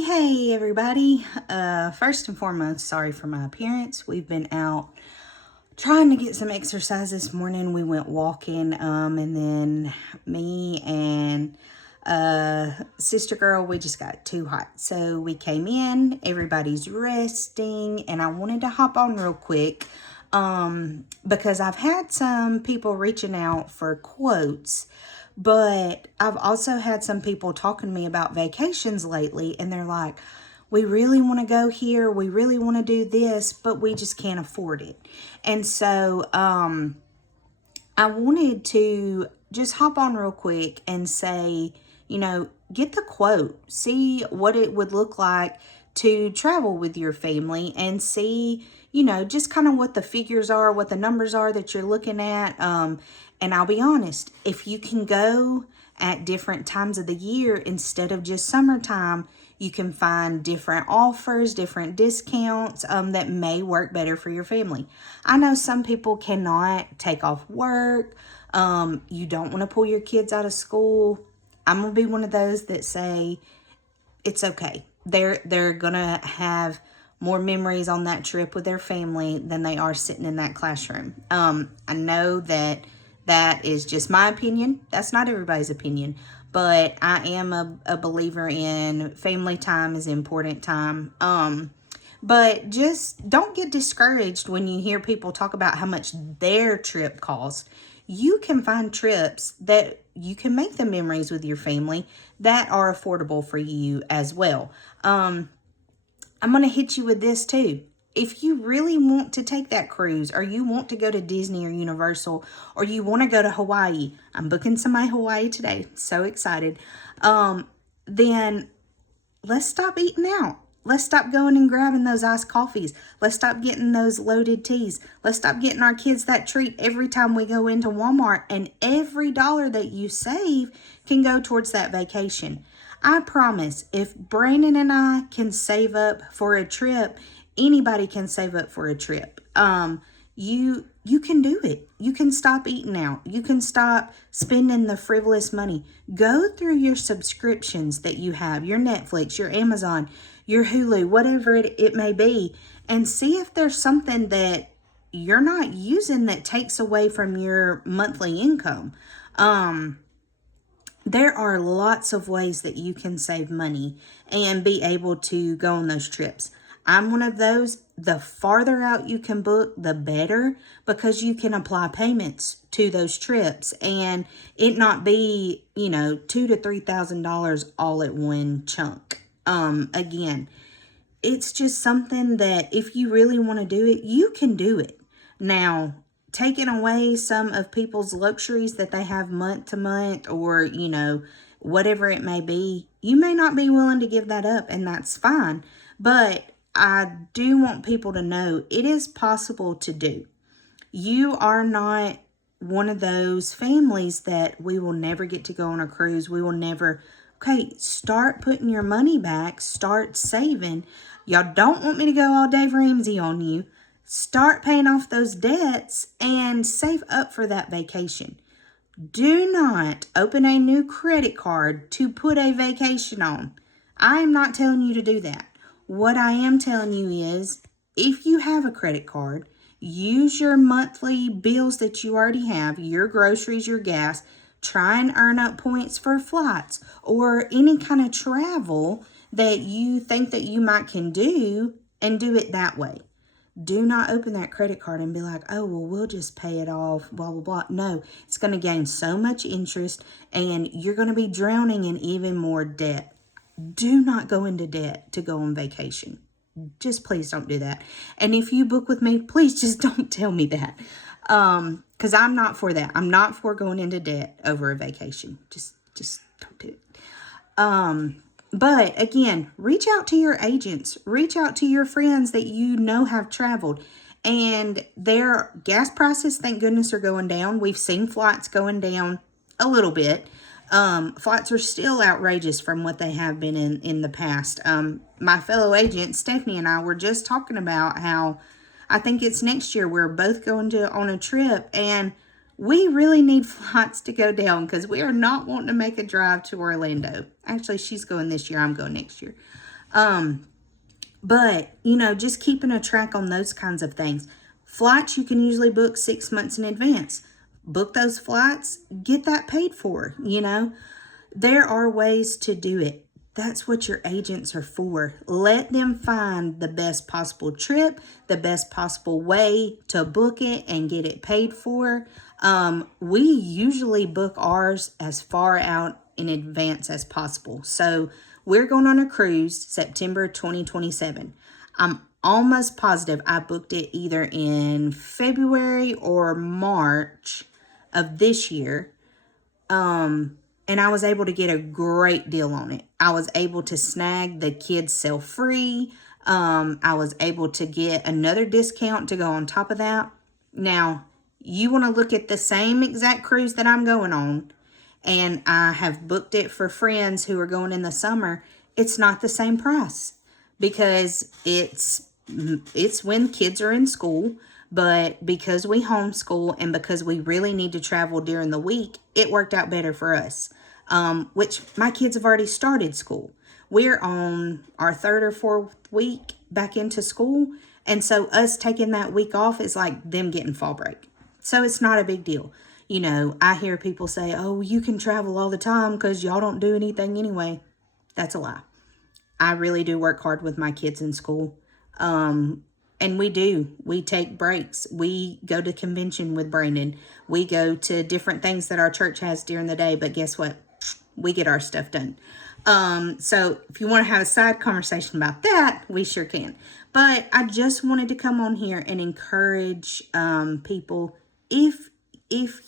Hey, everybody. First and foremost, sorry for my appearance. We've been out trying to get some exercise this morning. We went walking, and then me and sister girl, we just got too hot. So we came in, everybody's resting, and I wanted to hop on real quick because I've had some people reaching out for quotes. But I've also had some people talking to me about vacations lately, and they're like, we really want to go here, we really want to do this, but we just can't afford it. And so I wanted to just hop on real quick and say, get the quote, see what it would look like to travel with your family and see, just kind of what the figures are, what the numbers are that you're looking at. And I'll be honest, if you can go at different times of the year instead of just summertime, you can find different offers, different discounts that may work better for your family. I know some people cannot take off work. You don't want to pull your kids out of school. I'm going to be one of those that say it's okay. They're going to have more memories on that trip with their family than they are sitting in that classroom. I know that is just my opinion. That's not everybody's opinion. But I am a believer in family time is important time. But just don't get discouraged when you hear people talk about how much their trip costs. You can find trips that you can make the memories with your family that are affordable for you as well. I'm going to hit you with this too. If you really want to take that cruise, or you want to go to Disney or Universal, or you want to go to Hawaii, I'm booking somebody Hawaii today. So excited. Then let's stop eating out. Let's stop going and grabbing those iced coffees. Let's stop getting those loaded teas. Let's stop getting our kids that treat every time we go into Walmart. And every dollar that you save can go towards that vacation. I promise, if Brandon and I can save up for a trip, anybody can save up for a trip. You can do it. You can stop eating out. You can stop spending the frivolous money. Go through your subscriptions that you have, your Netflix, your Amazon, your Hulu, whatever it may be, and see if there's something that you're not using that takes away from your monthly income. There are lots of ways that you can save money and be able to go on those trips. I'm one of those. The farther out you can book, the better, because you can apply payments to those trips and it not be, $2,000 to $3,000 all at one chunk. Again, it's just something that if you really want to do it, you can do it. Now, taking away some of people's luxuries that they have month to month, or, whatever it may be, you may not be willing to give that up, and that's fine. But I do want people to know it is possible to do. You are not one of those families that we will never get to go on a cruise. We will never. Okay, start putting your money back. Start saving. Y'all don't want me to go all Dave Ramsey on you. Start paying off those debts and save up for that vacation. Do not open a new credit card to put a vacation on. I am not telling you to do that. What I am telling you is, if you have a credit card, use your monthly bills that you already have, your groceries, your gas. Try and earn up points for flights or any kind of travel that you think that you might can do, and do it that way. Do not open that credit card and be like, oh, well, we'll just pay it off, blah, blah, blah. No, it's going to gain so much interest and you're going to be drowning in even more debt. Do not go into debt to go on vacation. Just please don't do that. And if you book with me, please just don't tell me that. Because I'm not for that. I'm not for going into debt over a vacation. Just don't do it. But again, reach out to your agents. Reach out to your friends that you know have traveled. And their gas prices, thank goodness, are going down. We've seen flights going down a little bit. Flights are still outrageous from what they have been in the past. My fellow agent, Stephanie, and I were just talking about how I think it's next year we're both going on a trip, and we really need flights to go down because we are not wanting to make a drive to Orlando. Actually, she's going this year. I'm going next year. But, you know, just keeping a track on those kinds of things. Flights, you can usually book 6 months in advance. Book those flights, get that paid for, you know. There are ways to do it. That's what your agents are for. Let them find the best possible trip, the best possible way to book it and get it paid for. We usually book ours as far out in advance as possible. So we're going on a cruise September 2027. I'm almost positive I booked it either in February or March of this year. And I was able to get a great deal on it. I was able to snag the kids sale free. I was able to get another discount to go on top of that. Now, you want to look at the same exact cruise that I'm going on, and I have booked it for friends who are going in the summer. It's not the same price because it's when kids are in school. But because we homeschool and because we really need to travel during the week, it worked out better for us. Which my kids have already started school. We're on our 3rd or 4th week back into school. And so us taking that week off is like them getting fall break. So it's not a big deal. You know, I hear people say, oh, you can travel all the time because y'all don't do anything anyway. That's a lie. I really do work hard with my kids in school. And we do. We take breaks. We go to convention with Brandon. We go to different things that our church has during the day. But guess what? We get our stuff done. So if you want to have a side conversation about that, we sure can. But I just wanted to come on here and encourage people, if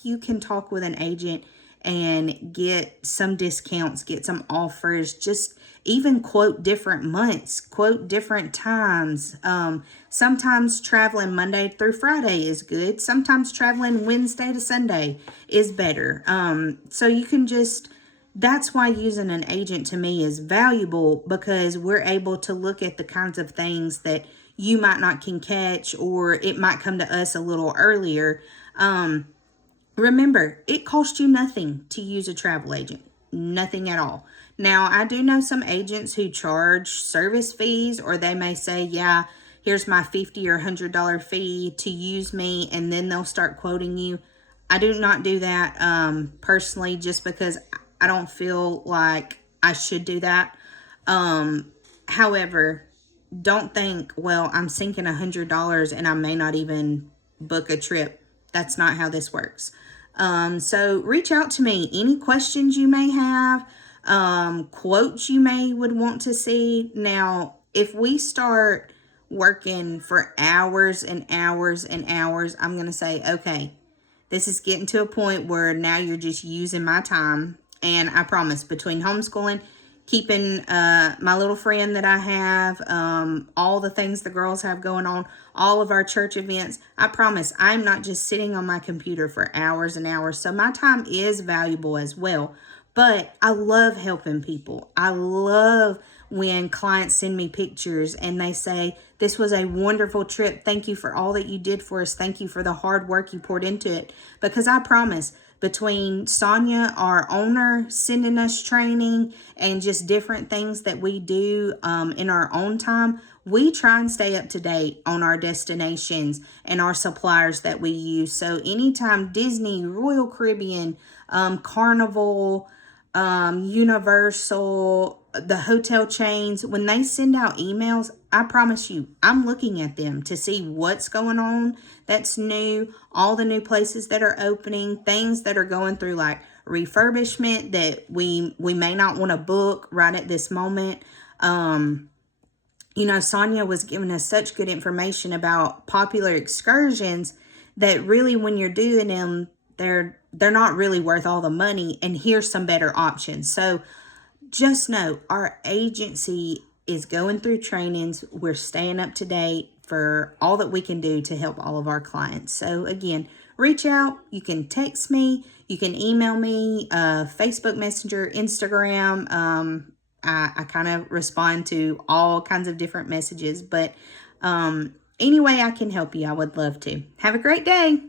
you can talk with an agent and get some discounts, get some offers, just even quote different months, quote different times. Sometimes traveling Monday through Friday is good. Sometimes traveling Wednesday to Sunday is better. So you can just, that's why using an agent to me is valuable, because we're able to look at the kinds of things that you might not can catch, or it might come to us a little earlier. Remember, it costs you nothing to use a travel agent. Nothing at all. Now, I do know some agents who charge service fees, or they may say, yeah, here's my $50 or $100 fee to use me, and then they'll start quoting you. I do not do that personally, just because I don't feel like I should do that. However, don't think, well, I'm sinking $100 and I may not even book a trip. That's not how this works. So reach out to me. Any questions you may have, quotes you would want to see. Now, if we start working for hours and hours and hours, I'm going to say, okay, this is getting to a point where now you're just using my time. And I promise, between homeschooling, keeping my little friend that I have, all the things the girls have going on, all of our church events, I promise I'm not just sitting on my computer for hours and hours. So my time is valuable as well. But I love helping people. I love when clients send me pictures and they say, this was a wonderful trip. Thank you for all that you did for us. Thank you for the hard work you poured into it. Because I promise, between Sonia, our owner, sending us training and just different things that we do in our own time, we try and stay up to date on our destinations and our suppliers that we use. So anytime Disney, Royal Caribbean, Carnival, Universal, the hotel chains, when they send out emails, I promise you, I'm looking at them to see what's going on that's new, all the new places that are opening, things that are going through like refurbishment that we may not want to book right at this moment. You know, Sonia was giving us such good information about popular excursions that really when you're doing them, they're not really worth all the money, and here's some better options. So just know our agency is going through trainings. We're staying up to date for all that we can do to help all of our clients. So again, reach out. You can text me. You can email me, Facebook Messenger, Instagram. I kind of respond to all kinds of different messages. But any way I can help you, I would love to. Have a great day.